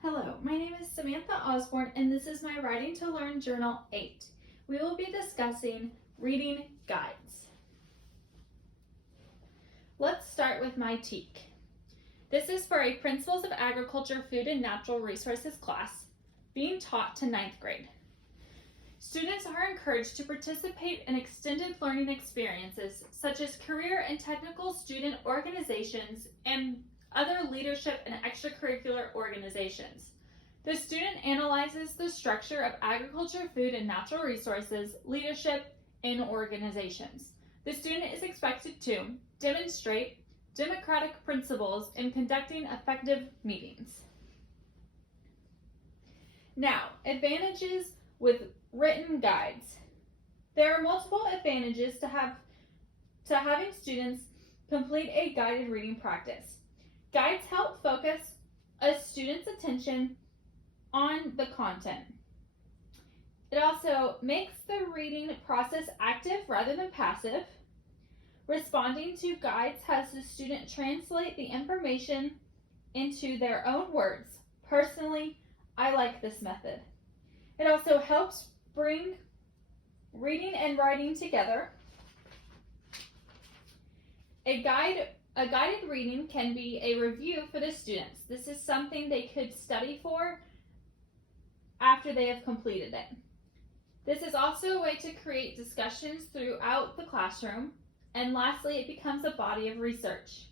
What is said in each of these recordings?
Hello, my name is Samantha Osborne and this is my Writing to Learn Journal 8. We will be discussing reading guides. Let's start with my TEAC. This is for a Principles of Agriculture, Food and Natural Resources class being taught to 9th grade. Students are encouraged to participate in extended learning experiences such as career and technical student organizations and other leadership and extracurricular organizations. The student analyzes the structure of agriculture, food, and natural resources leadership in organizations. The student is expected to demonstrate democratic principles in conducting effective meetings. Now, advantages with written guides. There are multiple advantages to having students complete a guided reading practice. Guides help focus a student's attention on the content. It also makes the reading process active rather than passive. Responding to guides has the student translate the information into their own words. Personally, I like this method. It also helps bring reading and writing together. A guided reading can be a review for the students. This is something they could study for after they have completed it. This is also a way to create discussions throughout the classroom. And lastly, it becomes a body of research.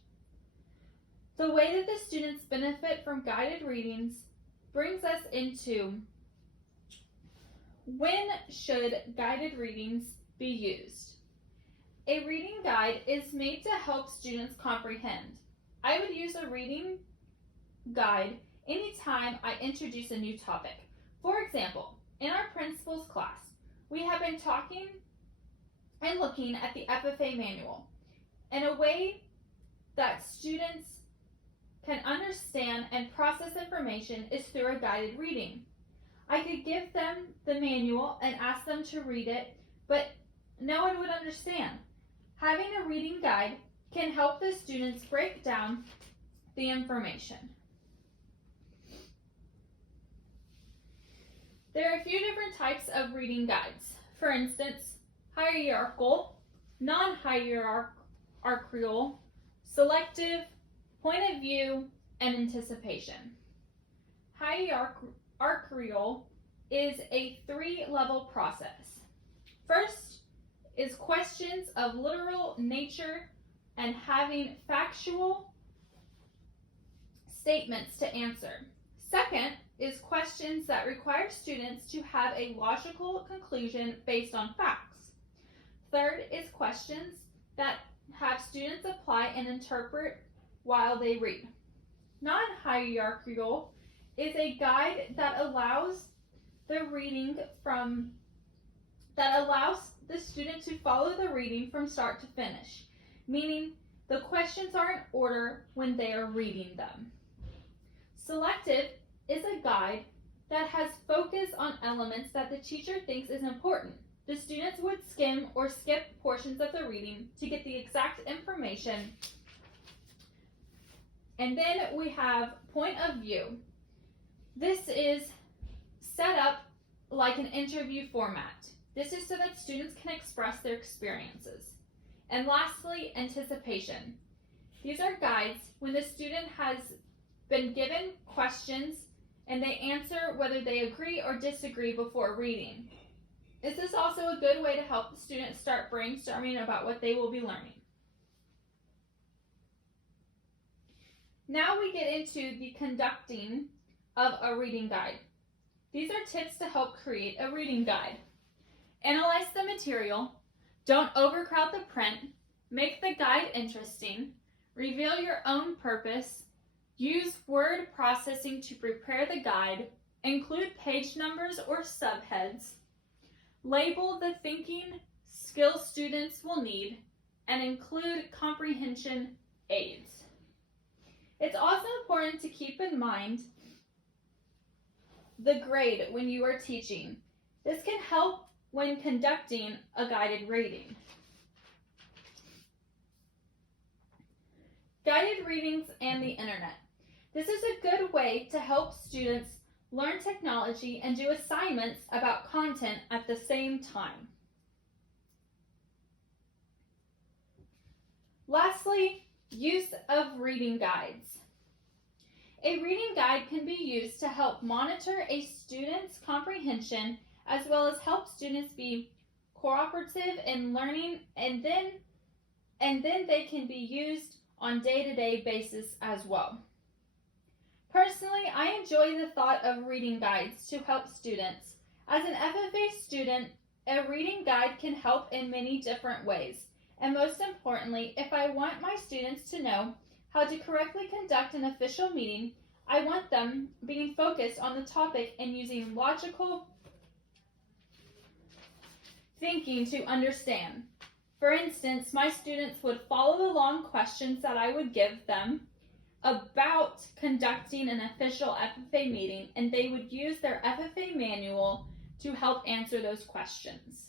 The way that the students benefit from guided readings brings us into when should guided readings be used? A reading guide is made to help students comprehend. I would use a reading guide anytime I introduce a new topic. For example, in our principles class, we have been talking and looking at the FFA manual. And a way that students can understand and process information is through a guided reading. I could give them the manual and ask them to read it, but no one would understand. Having a reading guide can help the students break down the information. There are a few different types of reading guides. For instance, hierarchical, non-hierarchical, selective, point of view, and anticipation. Hierarchical is a 3-level process. First is questions of literal nature and having factual statements to answer. Second is questions that require students to have a logical conclusion based on facts. Third is questions that have students apply and interpret while they read. Non-hierarchical is a guide that allows the student to follow the reading from start to finish, meaning the questions are in order when they are reading them. Selective is a guide that has focus on elements that the teacher thinks is important. The students would skim or skip portions of the reading to get the exact information. And then we have point of view. This is set up like an interview format. This is so that students can express their experiences. And lastly, anticipation. These are guides when the student has been given questions and they answer whether they agree or disagree before reading. Is this also a good way to help the students start brainstorming about what they will be learning? Now we get into the conducting of a reading guide. These are tips to help create a reading guide. Analyze the material, don't overcrowd the print, make the guide interesting, reveal your own purpose, use word processing to prepare the guide, include page numbers or subheads, label the thinking skills students will need, and include comprehension aids. It's also important to keep in mind the grade when you are teaching. This can help when conducting a guided reading. Guided readings and the internet. This is a good way to help students learn technology and do assignments about content at the same time. Lastly, use of reading guides. A reading guide can be used to help monitor a student's comprehension as well as help students be cooperative in learning, and then they can be used on day-to-day basis as well. Personally, I enjoy the thought of reading guides to help students. As an FFA student, a reading guide can help in many different ways. And most importantly, if I want my students to know how to correctly conduct an official meeting, I want them being focused on the topic and using logical thinking to understand. For instance, my students would follow along questions that I would give them about conducting an official FFA meeting, and they would use their FFA manual to help answer those questions.